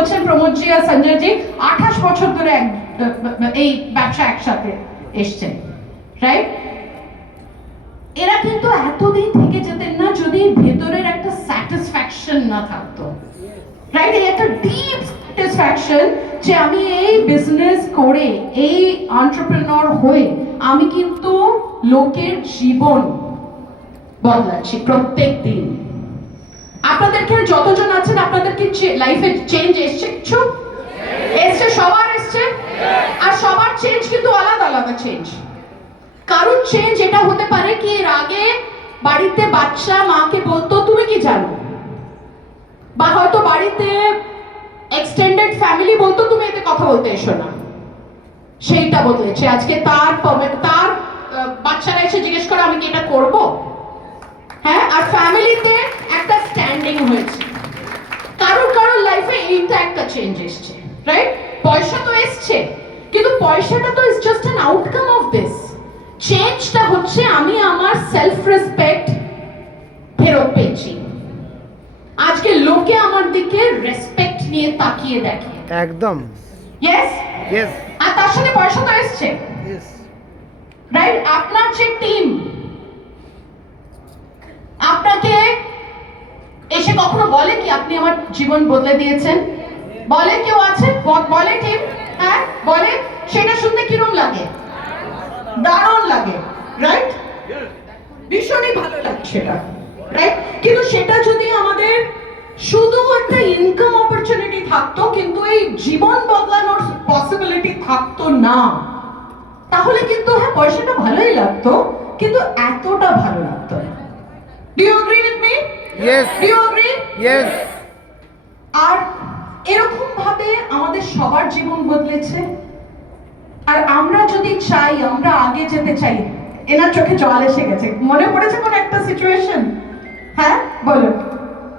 বলছেন প্রমোদজি আর সঞ্জয়জি 28 বছর ধরে এই ব্যবসা একসাথে এসছেন, রাইট? এরা কিন্তু এতদিন থেকে যেতেন না যদি ভেতরের একটা স্যাটিসফ্যাকশন না থাকতো, রাইট? এই একটা ডিপ স্যাটিসফ্যাকশন যে আমি এই বিজনেস করে, এই এন্টারপ্রেনার হয়ে আমি কিন্তু লোকের জীবন বদলাচ্ছি প্রত্যেক দিন। আপনাদের এখানে যতজন আছেন আপনাদের কি লাইফে চেঞ্জ এসছে? কিছু এসছে, সবার এসছে। আর সবার চেঞ্জ কিন্তু আলাদা আলাদা চেঞ্জ। কারণ চেঞ্জ এটা হতে পারে কি এর আগে বাড়িতে বাচ্চা মাকে বলতো তুমি কি জানো, বা হয়তো বাড়িতে এক্সটেন্ডেড ফ্যামিলি বলতো তুমি এতে কথা বলতে এসো না, সেইটা বদলেছে। আজকে তার বাচ্চারা এসে জিজ্ঞেস করে আমি কি এটা করব, হ্যাঁ? আর ফ্যামিলিতে একটা স্ট্যান্ডিং হয়েছে। কারোর লাইফে এইটা একটা চেঞ্জ এসছে, রাইট? পয়সা তো এসছে, কিন্তু পয়সাটা তো is just an outcome of this. চেঞ্জটা হচ্ছে আমি আমার সেলফ রেসপেক্ট ফেরত পেয়েছি। আজকে লোকে আমার দিকে রেসপেক্ট নিয়ে তাকিয়ে দেখে। একদম। Yes yes. আর তার সাথে পয়সা তো এসছে, ইয়েস। রাইট? আপনার যে টিম আপনাকে এসে কখনো বলে কি আপনি আমার জীবন বদলে দিয়েছেন? বলে কেউ আছে? বলে টিম? হ্যাঁ বলে। সেটা শুনতে কিরম লাগে? দারুণ লাগে, রাইট? ভীষণই ভালো লাগে সেটা, রাইট? কিন্তু সেটা যদি আমাদের শুধু একটা ইনকাম অপরচুনিটি থাকতো কিন্তু এই জীবন বদলানোর পসিবিলিটি থাকতো না, তাহলে কিন্তু হ্যাঁ পয়সাটা ভালোই লাগতো কিন্তু এতটা ভালো লাগতো না। Do you agree with me? Yes. Do you agree? Yes. আর এরকম ভাবে আমাদের সবার জীবন বদলেছে। আর আমরা যদি চাই, আমরা আগে যেতে চাই। এনার চোখে জল এসে গেছে, মনে পড়েছে কোন একটা সিচুয়েশন? হ্যাঁ বলুন।